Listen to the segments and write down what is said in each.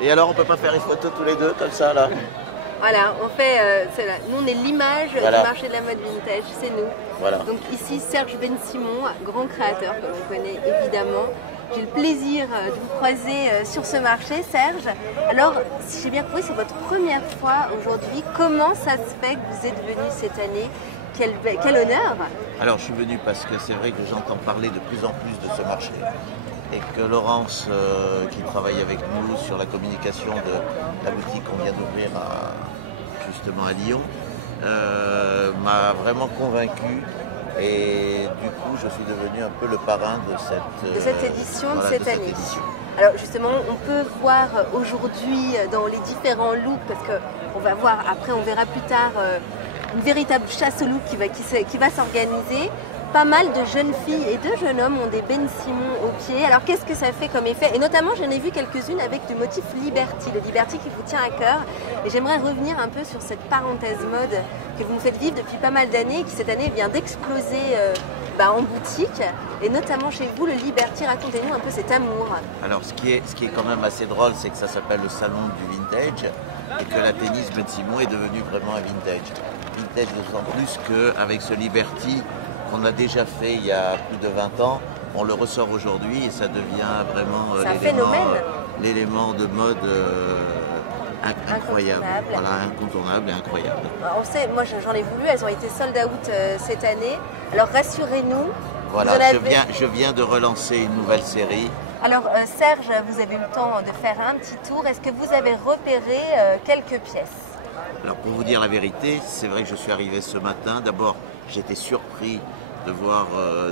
Et alors, on peut pas faire une photo tous les deux comme ça là? Voilà, on fait, nous on est l'image du marché de la mode vintage, c'est nous. Voilà. Donc ici Serge Ben Simon, grand créateur que l'on connaît évidemment. J'ai le plaisir de vous croiser sur ce marché, Serge. Alors, si j'ai bien compris, c'est votre première fois aujourd'hui. Comment ça se fait que vous êtes venu cette année? Quel honneur! Alors, je suis venu parce que c'est vrai que j'entends parler de plus en plus de ce marché. Et que Laurence, qui travaille avec nous sur la communication de la boutique qu'on vient d'ouvrir justement à Lyon, m'a vraiment convaincu. Et du coup, je suis devenu un peu le parrain de cette édition, de cette année. Alors justement, on peut voir aujourd'hui dans les différents looks, parce qu'on va voir, après on verra plus tard, une véritable chasse au look qui va s'organiser. Pas mal de jeunes filles et de jeunes hommes ont des Ben Simon au pied. Alors qu'est-ce que ça fait comme effet? Et notamment, j'en ai vu quelques-unes avec du motif Liberty, le Liberty qui vous tient à cœur. Et j'aimerais revenir un peu sur cette parenthèse mode que vous nous faites vivre depuis pas mal d'années, qui cette année vient d'exploser en boutique. Et notamment chez vous, le Liberty, racontez-nous un peu cet amour. Alors ce qui est quand même assez drôle, c'est que ça s'appelle le salon du vintage et que la tennis Ben Simon est devenue vraiment un vintage. Vintage d'autant plus qu'avec ce Liberty, qu'on a déjà fait il y a plus de 20 ans, on le ressort aujourd'hui et ça devient vraiment l'élément de mode incroyable. Voilà, incontournable et incroyable. On sait, moi j'en ai voulu, elles ont été sold out cette année. Alors rassurez-nous. Voilà, je viens de relancer une nouvelle série. Alors Serge, vous avez eu le temps de faire un petit tour. Est-ce que vous avez repéré quelques pièces? Alors pour vous dire la vérité, c'est vrai que je suis arrivé ce matin. D'abord, j'étais surpris de voir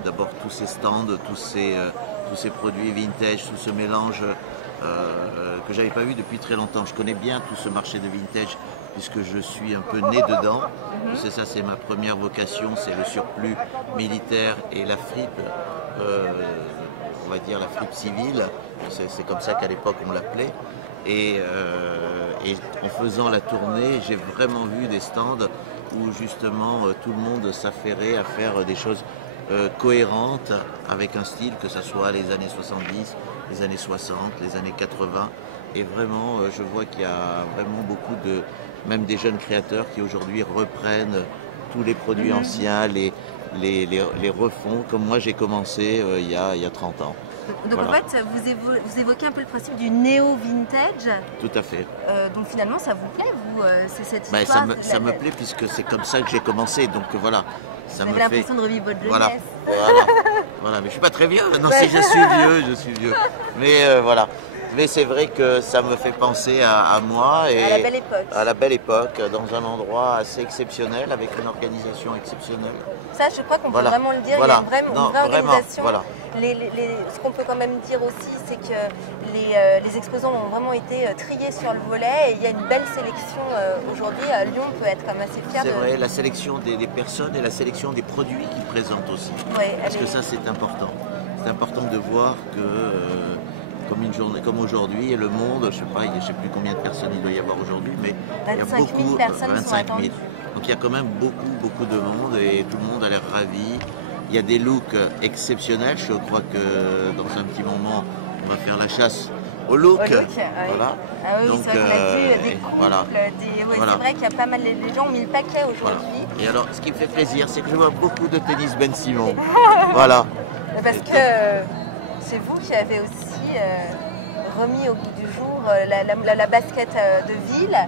d'abord tous ces stands, tous ces produits vintage, tout ce mélange que j'avais pas vu depuis très longtemps. Je connais bien tout ce marché de vintage puisque je suis un peu né dedans. C'est ça, c'est ma première vocation, c'est le surplus militaire et la fripe, on va dire la fripe civile. C'est comme ça qu'à l'époque on l'appelait. Et en faisant la tournée, j'ai vraiment vu des stands où justement tout le monde s'affairait à faire des choses cohérentes avec un style, que ce soit les années 70, les années 60, les années 80. Et vraiment, je vois qu'il y a vraiment beaucoup même des jeunes créateurs qui aujourd'hui reprennent tous les produits anciens, les refont, comme moi j'ai commencé il y a 30 ans. Donc voilà. En fait, vous évoquez un peu le principe du néo-vintage. Tout à fait. Donc finalement, ça vous plaît, vous, c'est cette histoire? Ça me plaît puisque c'est comme ça que j'ai commencé. Donc voilà, ça vous me avez l'impression de revivre votre jeunesse. Voilà. Mais je suis pas très vieux. Non, si je suis vieux. Mais voilà. Mais c'est vrai que ça me fait penser à moi et à la belle époque. À la belle époque, dans un endroit assez exceptionnel, avec une organisation exceptionnelle. Ça, je crois qu'on peut vraiment le dire. Il y a une vraie organisation. Voilà. Ce qu'on peut quand même dire aussi, c'est que les exposants ont vraiment été triés sur le volet et il y a une belle sélection aujourd'hui. Lyon peut être comme assez fier. C'est vrai, la sélection des personnes et la sélection des produits qu'ils présentent aussi. Parce que ça, c'est important. C'est important de voir que comme une journée comme aujourd'hui, et le monde, je sais plus combien de personnes il doit y avoir aujourd'hui, mais il y a beaucoup, 25 000. Donc il y a quand même beaucoup de monde et tout le monde a l'air ravi. Il y a des looks exceptionnels. Je crois que dans un petit moment, on va faire la chasse au look. Voilà. Ah oui, donc, c'est vrai qu'on a vu des couples, c'est vrai qu'il y a pas mal, les gens ont mis le paquet aujourd'hui. Et alors, ce qui me fait plaisir, c'est que je vois beaucoup de tennis Ben Simon. Voilà. Parce que c'est vous qui avez aussi remis au goût du jour la basket de ville.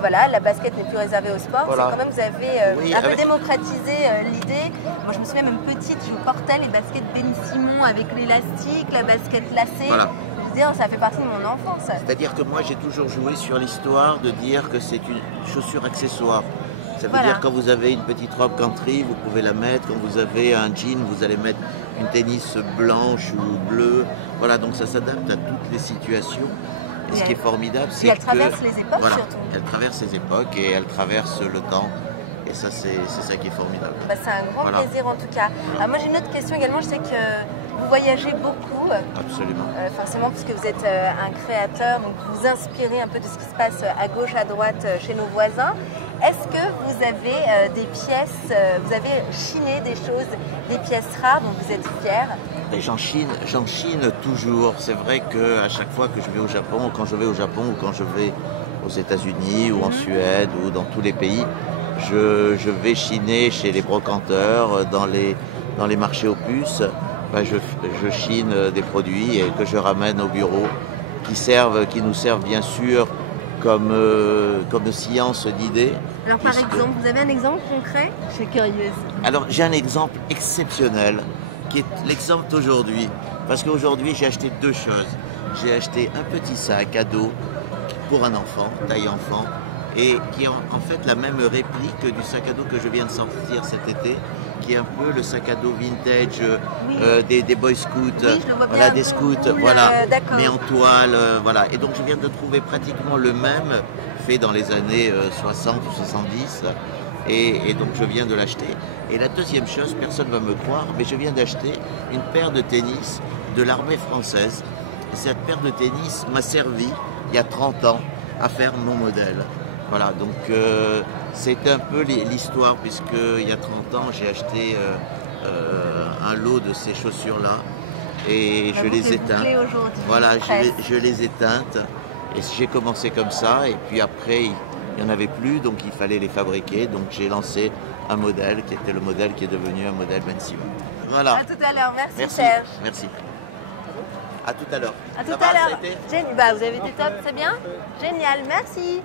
Voilà, la basket n'est plus réservée au sport. C'est quand même, vous avez un peu démocratisé l'idée. Moi, je me souviens même petite, je portais les baskets Ben Simon avec l'élastique, la basket lacée. Voilà. Je veux dire, ça fait partie de mon enfance. C'est-à-dire que moi, j'ai toujours joué sur l'histoire de dire que c'est une chaussure accessoire. Ça veut dire quand vous avez une petite robe country, vous pouvez la mettre. Quand vous avez un jean, vous allez mettre une tennis blanche ou bleue. Voilà, donc ça s'adapte à toutes les situations. Et ce qui est formidable, c'est qu'elle traverse les époques surtout. Elle traverse les époques et elle traverse le temps. Et ça, c'est ça qui est formidable. C'est un grand plaisir en tout cas. Alors moi, j'ai une autre question également. Je sais que vous voyagez beaucoup. Absolument. Forcément, puisque vous êtes un créateur, donc vous inspirez un peu de ce qui se passe à gauche, à droite chez nos voisins. Est-ce que vous avez des pièces, vous avez chiné des choses, des pièces rares dont vous êtes fiers? Et j'en chine toujours. C'est vrai qu'à chaque fois que je vais au Japon, quand je vais au Japon ou quand je vais aux États-Unis ou en Suède ou dans tous les pays, je vais chiner chez les brocanteurs, dans les marchés aux puces. Ben, je chine des produits et que je ramène au bureau qui nous servent bien sûr comme science d'idées. Alors par exemple, vous avez un exemple concret? Je suis curieuse. Alors j'ai un exemple exceptionnel qui est l'exemple d'aujourd'hui. Parce qu'aujourd'hui j'ai acheté deux choses. J'ai acheté un petit sac à dos pour un enfant, taille enfant, et qui est en fait la même réplique du sac à dos que je viens de sortir cet été, qui est un peu le sac à dos vintage des Boy Scouts, oui, je le vois bien, voilà, des scouts, cool, voilà, mais en toile, voilà. Et donc je viens de trouver pratiquement le même, fait dans les années 60 ou 70, et donc je viens de l'acheter. Et la deuxième chose, personne ne va me croire, mais je viens d'acheter une paire de tennis de l'armée française. Cette paire de tennis m'a servi, il y a 30 ans, à faire mon modèle. Voilà, donc c'est un peu l'histoire, puisqu'il y a 30 ans, j'ai acheté un lot de ces chaussures-là et je les éteins. Voilà, je les éteintes et j'ai commencé comme ça et puis après, il n'y en avait plus, donc il fallait les fabriquer. Donc j'ai lancé un modèle qui était le modèle qui est devenu un modèle Bensiva. Voilà. À tout à l'heure, merci Serge. Merci. À tout à l'heure. À tout à l'heure. Bah, vous avez été top, c'est bien? Génial, merci.